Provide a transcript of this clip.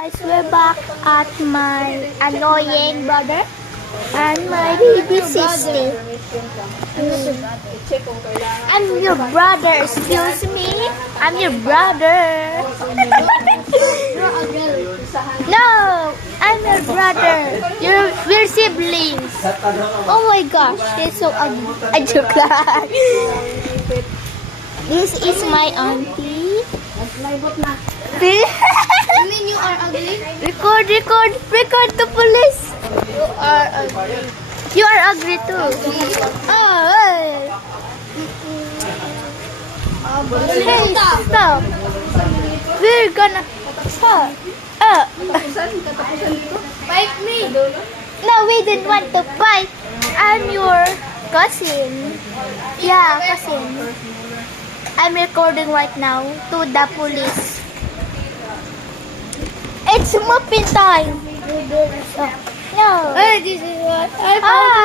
Guys, we're back at my annoying brother and my baby sister. I'm your brother, excuse me. I'm your brother. No, I'm your brother. We're siblings. Oh my gosh, he's so ugly. I joke lang. This is my auntie. You mean you are ugly? Record to police. You are ugly. You are ugly too. Oh, hey. Hey, stop. We're gonna stop. Fight me. No, we didn't want to fight. I'm your cousin. Yeah, cousin. I'm recording right now to the police. It's muffin time. No. Hey, this is what I found